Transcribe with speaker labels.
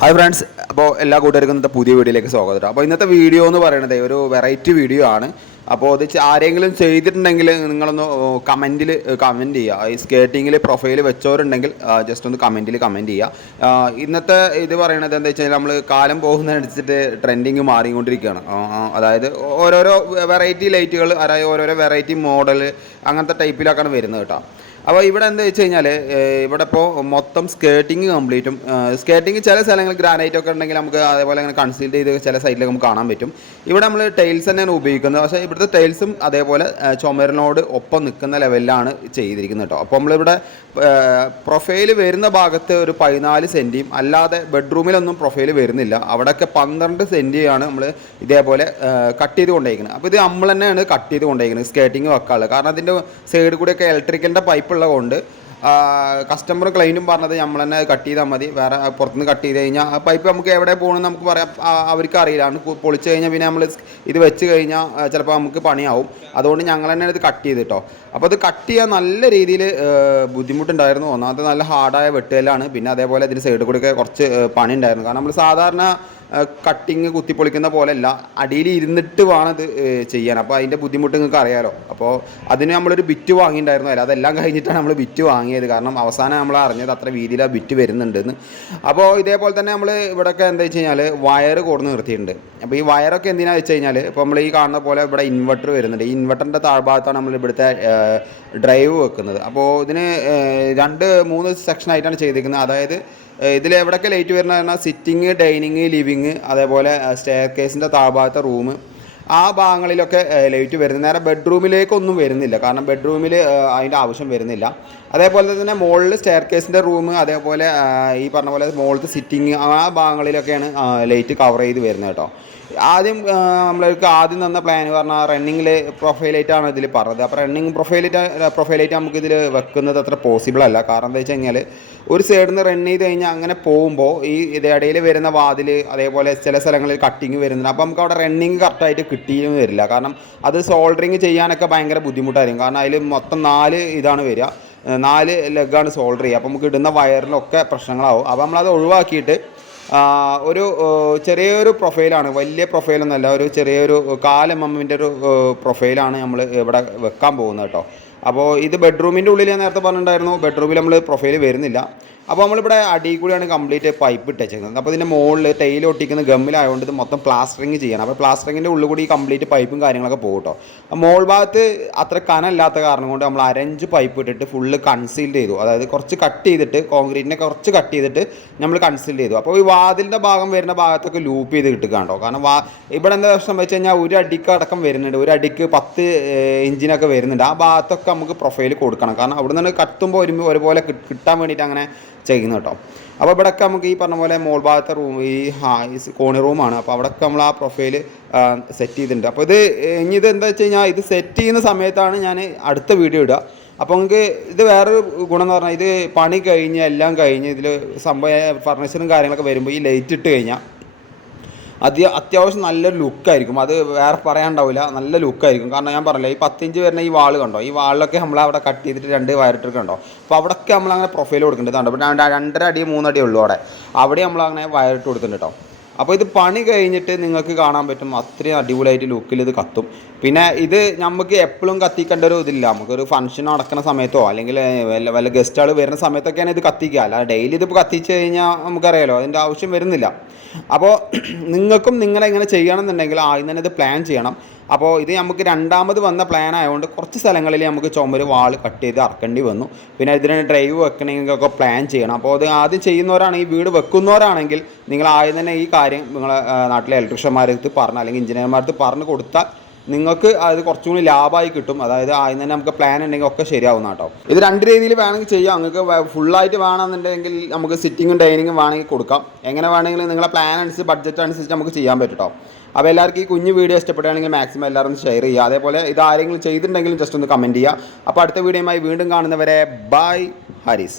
Speaker 1: Hi friends അപ്പോൾ എല്ലാ കൂട്ടുകാർക്കും ഇന്നത്തെ പുതിയ വീഡിയോയിലേക്ക് സ്വാഗതം അപ്പോൾ ഇന്നത്തെ വീഡിയോ എന്ന് പറയുന്നത് ഒരു വെറൈറ്റി വീഡിയോ ആണ്. അപ്പോൾ അത് ആരെങ്കിലും ചെയ്തിട്ടുണ്ടെങ്കിൽ നിങ്ങളൊന്ന് കമന്റിൽ കമന്റ് ചെയ്യുക ഈ സ്കേറ്റിങ്ങിൽ പ്രൊഫൈൽ വെച്ചവരുണ്ടെങ്കിൽ ജസ്റ്റ് ഒന്ന് കമന്റിൽ കമന്റ് ചെയ്യുക ഇന്നത്തെ ഇത് പറയണത് എന്താ വെച്ചാൽ നമ്മൾ കാലം പോകുന്നതിനനുസരിച്ചിട്ട് ട്രെൻഡിങ് മാറിക്കൊണ്ടിരിക്കുകയാണ് അതായത് ഓരോരോ വെറൈറ്റി ലൈറ്റുകൾ അതായത് ഓരോരോ വെറൈറ്റി മോഡൽ അങ്ങനത്തെ ടൈപ്പിലൊക്കെയാണ് വരുന്നത് കേട്ടോ. അപ്പോൾ ഇവിടെ എന്താ വെച്ച് കഴിഞ്ഞാൽ ഇവിടെ ഇപ്പോൾ മൊത്തം സ്കേട്ടിങ് കംപ്ലീറ്റും സ്കേട്ടിങ് ചില സ്ഥലങ്ങളിൽ ഗ്രാനൈറ്റ് ഒക്കെ ഉണ്ടെങ്കിൽ നമുക്ക് അതേപോലെ അങ്ങനെ കൺസീൽ ചെയ്ത് ചില സൈഡിലൊക്കെ നമുക്ക് കാണാൻ പറ്റും. ഇവിടെ നമ്മൾ ടൈൽസ് തന്നെയാണ് ഉപയോഗിക്കുന്നത്. പക്ഷേ ഇവിടുത്തെ ടൈൽസും അതേപോലെ ചുമരിനോട് ഒപ്പം നിൽക്കുന്ന ലെവലിലാണ് ചെയ്തിരിക്കുന്നത് കേട്ടോ. അപ്പോൾ നമ്മളിവിടെ പ്രൊഫൈൽ വരുന്ന ഭാഗത്ത് ഒരു പതിനാല് സെന്റിയും അല്ലാതെ ബെഡ്റൂമിലൊന്നും പ്രൊഫൈൽ വരുന്നില്ല. അവിടെയൊക്കെ പന്ത്രണ്ട് സെന്റിയാണ് നമ്മൾ ഇതേപോലെ കട്ട് ചെയ്ത് കൊണ്ടേക്കുന്നത്. അപ്പോൾ ഇത് നമ്മൾ തന്നെയാണ് കട്ട് ചെയ്ത് കൊണ്ടേക്കുന്നത് സ്കേറ്റിംഗ് വെക്കാനുള്ളത് കാരണം അതിന്റെ സൈഡിൽ കൂടെയൊക്കെ ഇലക്ട്രിക്കലിന്റെ പൈപ്പ് ഉള്ളത് കൊണ്ട് കസ്റ്റമർ ക്ലൈന്റും പറഞ്ഞത് നമ്മൾ തന്നെ കട്ട് ചെയ്താൽ മതി. വേറെ പുറത്തുനിന്ന് കട്ട് ചെയ്ത് കഴിഞ്ഞാൽ പൈപ്പ് നമുക്ക് എവിടെ പോകണമെന്ന് നമുക്ക് പറയാം. അവർക്ക് അറിയില്ല പൊ- പൊളിച്ച് കഴിഞ്ഞാൽ പിന്നെ നമ്മൾ ഇത് വെച്ച് കഴിഞ്ഞാൽ ചിലപ്പോൾ നമുക്ക് പണിയാവും. അതുകൊണ്ട് ഞങ്ങൾ തന്നെ ഇത് കട്ട് ചെയ്തിട്ടോ അപ്പോൾ അത് കട്ട് ചെയ്യാൻ നല്ല രീതിയിൽ ബുദ്ധിമുട്ടുണ്ടായിരുന്നു. ഒന്നാമത്തെ നല്ല ഹാർഡായ വെട്ടുകല്ലാണ്. പിന്നെ അതേപോലെ ഇതിന് സൈഡിൽ കൂടെയൊക്കെ കുറച്ച് പണി ഉണ്ടായിരുന്നു കാരണം നമ്മൾ സാധാരണ കട്ടിങ് കുത്തിപ്പൊളിക്കുന്ന പോലെയല്ല. അടിയിൽ ഇരുന്നിട്ട് വേണം ഇത് ചെയ്യാൻ. അപ്പോൾ അതിന്റെ ബുദ്ധിമുട്ട് നിങ്ങൾക്ക് അറിയാലോ. അപ്പോൾ അതിന് നമ്മളൊരു ബിറ്റ് വാങ്ങിയിട്ടുണ്ടായിരുന്നു അല്ല അതെല്ലാം കഴിഞ്ഞിട്ടാണ് നമ്മൾ ബിറ്റ് വാങ്ങിയത്. കാരണം അവസാനം നമ്മൾ അറിഞ്ഞത് അത്ര വീതിയിൽ ആ ബിറ്റ് വരുന്നുണ്ടെന്ന്. അപ്പോൾ ഇതേപോലെ തന്നെ നമ്മൾ ഇവിടെയൊക്കെ എന്താ വെച്ച് കഴിഞ്ഞാൽ വയർ കൊടുന്ന് നിർത്തിയിട്ടുണ്ട്. അപ്പോൾ ഈ വയറൊക്കെ എന്തിനാണെന്ന് വെച്ച് കഴിഞ്ഞാൽ ഇപ്പോൾ നമ്മൾ ഈ കാണുന്ന പോലെ ഇവിടെ ഇൻവെർട്ടർ വരുന്നുണ്ട്. ഈ ഇൻവെർട്ടറിന്റെ താഴ്ഭാഗത്താണ് നമ്മൾ ഇവിടുത്തെ ഡ്രൈവ് വെക്കുന്നത്. അപ്പോൾ ഇതിന് രണ്ട് മൂന്ന് സെക്ഷനായിട്ടാണ് ചെയ്തിരിക്കുന്നത്. അതായത് ഇതിൽ എവിടെയൊക്കെ ലൈറ്റ് വരുന്നത് പറഞ്ഞാൽ സിറ്റിങ് ഡൈനിങ് ലിവിങ് അതേപോലെ സ്റ്റെയർ കേസിന്റെ താഴ്ഭാഗത്തെ റൂം ആ ഭാഗങ്ങളിലൊക്കെ ലൈറ്റ് വരുന്നത്. നേരെ ബെഡ്റൂമിലേക്കൊന്നും വരുന്നില്ല. കാരണം ബെഡ്റൂമിൽ അതിന്റെ ആവശ്യം വരുന്നില്ല. അതേപോലെ തന്നെ മുകളിൽ സ്റ്റെയർ കേസിന്റെ റൂം അതേപോലെ ഈ പറഞ്ഞ പോലെ മുകളിലത്തെ സിറ്റിങ് ആ ഭാഗങ്ങളിലൊക്കെയാണ് ലൈറ്റ് കവർ ചെയ്ത് വരുന്നത് കേട്ടോ. ആദ്യം നമ്മൾക്ക് ആദ്യം തന്ന പ്ലാൻ പറഞ്ഞാൽ റണ്ണിങ്ങിൽ പ്രൊഫൈലൈറ്റാണ് ഇതിൽ പറഞ്ഞത്. അപ്പോൾ റണ്ണിങ് പ്രൊഫൈലൈറ്റ് പ്രൊഫൈലൈറ്റ് നമുക്ക് ഇതിൽ വെക്കുന്നത് അത്ര പോസിബിൾ അല്ല. കാരണം എന്താ വെച്ച് കഴിഞ്ഞാൽ ഒരു സൈഡിൽ നിന്ന് റൺ ചെയ്ത് കഴിഞ്ഞാൽ അങ്ങനെ പോകുമ്പോൾ ഈ ഇതിടയിൽ വരുന്ന വാതിൽ അതേപോലെ ചില സ്ഥലങ്ങളിൽ കട്ടിങ് വരുന്നുണ്ട്. അപ്പോൾ നമുക്ക് അവിടെ റണ്ണിങ് കറക്റ്റായിട്ട് കിട്ടിയെന്ന് വരില്ല. കാരണം അത് സോൾഡറിങ് ചെയ്യാനൊക്കെ ഭയങ്കര ബുദ്ധിമുട്ടായിരിക്കും. കാരണം അതിൽ മൊത്തം നാല് ഇതാണ് വരിക. നാല് ലെഗാണ് സോൾഡർ ചെയ്യുക. അപ്പോൾ നമുക്ക് ഇടുന്ന വയറിലൊക്കെ പ്രശ്നങ്ങളാവും. അപ്പോൾ നമ്മളത് ഒഴിവാക്കിയിട്ട് ഒരു ചെറിയൊരു പ്രൊഫൈലാണ് വലിയ പ്രൊഫൈലൊന്നുമല്ല ഒരു ചെറിയൊരു കാല എം ഒരു പ്രൊഫൈലാണ് നമ്മൾ ഇവിടെ വെക്കാൻ പോകുന്നത് കേട്ടോ. അപ്പോൾ ഇത് ബെഡ്റൂമിന്റെ ഉള്ളിൽ ഞാൻ നേരത്തെ പറഞ്ഞിട്ടുണ്ടായിരുന്നു. ബെഡ്റൂമിൽ നമ്മൾ പ്രൊഫൈൽ വരുന്നില്ല. അപ്പോൾ നമ്മളിവിടെ അടിയിൽ കൂടിയാണ് കംപ്ലീറ്റ് പൈപ്പ് ഇട്ടേക്കുന്നത് അപ്പോൾ ഇതിന്റെ മുകളിൽ തേയില ഒട്ടിക്കുന്ന ഗമ്മിലായതുകൊണ്ട് ഇത് മൊത്തം പ്ലാസ്റ്ററിങ് ചെയ്യണം. അപ്പോൾ പ്ലാസ്റ്ററിങ്ങിന്റെ ഉള്ളിൽ കൂടി കംപ്ലീറ്റ് പൈപ്പും കാര്യങ്ങളൊക്കെ പോകും കേട്ടോ മോൾ ഭാഗത്ത് അത്ര കനമില്ലാത്ത കാരണം കൊണ്ട് നമ്മൾ അരഞ്ച് പൈപ്പ് ഇട്ടിട്ട് ഫുള്ള് കൺസീൽഡ് ചെയ്തു. അതായത് കുറച്ച് കട്ട് ചെയ്തിട്ട് കോൺക്രീറ്റിനെ കുറച്ച് കട്ട് ചെയ്തിട്ട് നമ്മൾ കൺസീൽഡ് ചെയ്തു. അപ്പോൾ ഈ വാതിലിന്റെ ഭാഗം വരുന്ന ഭാഗത്തൊക്കെ ലൂപ്പ് ചെയ്ത് കിട്ടുകയാണോ കാരണം വാ ഇവിടെ എന്താ പ്രശ്നം വെച്ച് കഴിഞ്ഞാൽ ഒരു അടിക്ക് അടക്കം വരുന്നുണ്ട്. ഒരു അടിക്ക് പത്ത് ഇഞ്ചിനൊക്കെ വരുന്നുണ്ട്. ആ ഭാഗത്തൊക്കെ നമുക്ക് പ്രൊഫൈൽ കൊടുക്കണം. കാരണം അവിടെ നിന്ന് കത്തുമ്പോൾ ഒരുമ്പോൾ ഒരുപോലെ കിട്ട്- കിട്ടാൻ വേണ്ടിയിട്ട് അങ്ങനെ ചെയ്യുന്നു കേട്ടോ അപ്പോൾ ഇവിടെയൊക്കെ നമുക്ക് ഈ പറഞ്ഞ പോലെ മോൾ ഭാഗത്തെ റൂം ഈ കോണി റൂമാണ് അപ്പോൾ അവിടെയൊക്കെ നമ്മൾ ആ പ്രൊഫൈൽ സെറ്റ് ചെയ്തിട്ടുണ്ട്. അപ്പോൾ ഇത് ഇനി ഇത് എന്താ വെച്ച് കഴിഞ്ഞാൽ ഇത് സെറ്റ് ചെയ്യുന്ന സമയത്താണ് ഞാൻ അടുത്ത വീഡിയോ ഇടുക. അപ്പോൾ നിങ്ങൾക്ക് ഇത് വേറൊരു ഗുണം എന്ന് പറഞ്ഞാൽ ഇത് പണി കഴിഞ്ഞ് എല്ലാം കഴിഞ്ഞ് ഇതിൽ സംഭവം ഫർണിച്ചറും കാര്യങ്ങളൊക്കെ വരുമ്പോൾ ഈ ലൈറ്റ് ഇട്ട് കഴിഞ്ഞാൽ അത്യ അത്യാവശ്യം നല്ലൊരു ലുക്കായിരിക്കും. അത് വേറെ പറയാണ്ടാവില്ല നല്ല ലുക്കായിരിക്കും. കാരണം ഞാൻ പറഞ്ഞില്ല ഈ പത്തിഞ്ച് വരുന്ന ഈ വാൾ കണ്ടോ? ഈ വാളിലൊക്കെ നമ്മൾ അവിടെ കട്ട് ചെയ്തിട്ട് രണ്ട് വയറിട്ട് കണ്ടോ? അപ്പോൾ അവിടെയൊക്കെ നമ്മൾ അങ്ങനെ പ്രൊഫൈൽ കൊടുക്കുന്നുണ്ട്. കണ്ടോ? രണ്ടര അടി മൂന്നടി ഉള്ളൂ അവിടെ. അവിടെ നമ്മൾ അങ്ങനെ വയറിട്ട് കൊടുക്കുന്നുണ്ട് കേട്ടോ അപ്പോൾ ഇത് പണി കഴിഞ്ഞിട്ട് നിങ്ങൾക്ക് കാണാൻ പറ്റും അത്രയും അടിപൊളിയായിട്ട് ലുക്കിൽ ഇത് കത്തും. പിന്നെ ഇത് നമുക്ക് എപ്പോഴും കത്തിക്കേണ്ട ഒരു ഇതില്ല. നമുക്കൊരു ഫംഗ്ഷൻ നടക്കുന്ന സമയത്തോ അല്ലെങ്കിൽ വല്ല വല്ല ഗസ്റ്റുകൾ വരുന്ന സമയത്തൊക്കെയാണ് ഇത് കത്തിക്കുക. അല്ല ഡെയിലി ഇതിപ്പോൾ കത്തിച്ച് കഴിഞ്ഞാൽ നമുക്കറിയാലോ അതിന്റെ ആവശ്യം വരുന്നില്ല. അപ്പോൾ നിങ്ങൾക്കും നിങ്ങളെങ്ങനെ ചെയ്യണമെന്നുണ്ടെങ്കിൽ ആദ്യം തന്നെ ഇത് പ്ലാൻ ചെയ്യണം. അപ്പോൾ ഇത് നമുക്ക് രണ്ടാമത് വന്ന പ്ലാൻ ആയതുകൊണ്ട് കുറച്ച് സ്ഥലങ്ങളിൽ നമുക്ക് ചുമര് വാൾ കട്ട് ചെയ്ത് ഇറക്കേണ്ടി വന്നു. പിന്നെ ഇതിന് ഡ്രൈവ് വെക്കണമെങ്കിലൊക്കെ പ്ലാൻ ചെയ്യണം. അപ്പോൾ അത് ആദ്യം ചെയ്യുന്നവരാണെങ്കിൽ വീട് വെക്കുന്നവരാണെങ്കിൽ നിങ്ങൾ ആദ്യം തന്നെ ഈ കാര്യം നിങ്ങളെ നാട്ടിലെ ഇലക്ട്രീഷ്യന്മാരടുത്ത് പറഞ്ഞ് അല്ലെങ്കിൽ എഞ്ചിനീയർമാരടുത്ത് പറഞ്ഞ് കൊടുത്താൽ നിങ്ങൾക്ക് അത് കുറച്ചും കൂടി ലാഭമായി കിട്ടും. അതായത് ആദ്യം തന്നെ നമുക്ക് പ്ലാൻ ഉണ്ടെങ്കിൽ ഒക്കെ ശരിയാവുന്ന കേട്ടോ ഇത് രണ്ട് രീതിയിൽ വേണമെങ്കിൽ ചെയ്യാം. നിങ്ങൾക്ക് ഫുള്ളായിട്ട് വേണമെന്നുണ്ടെങ്കിൽ നമുക്ക് സിറ്റിങ്ങും ഡൈനിങ്ങും വേണമെങ്കിൽ കൊടുക്കാം. എങ്ങനെ വേണമെങ്കിലും നിങ്ങളെ പ്ലാൻ അനുസരിച്ച് ബഡ്ജറ്റ് അനുസരിച്ച് നമുക്ക് ചെയ്യാൻ പറ്റും കേട്ടോ അപ്പോൾ എല്ലാവർക്കും ഈ കുഞ്ഞു വീഡിയോ ഇഷ്ടപ്പെടുകയാണെങ്കിൽ മാക്സിമം എല്ലാവരും ഷെയർ ചെയ്യുക. അതേപോലെ ഇത് ആരെങ്കിലും ചെയ്തിട്ടുണ്ടെങ്കിലും ജസ്റ്റ് ഒന്ന് കമന്റ് ചെയ്യുക. അപ്പോൾ അടുത്ത വീഡിയോയുമായി വീണ്ടും കാണുന്നവരെ ബൈ ഹാരിസ്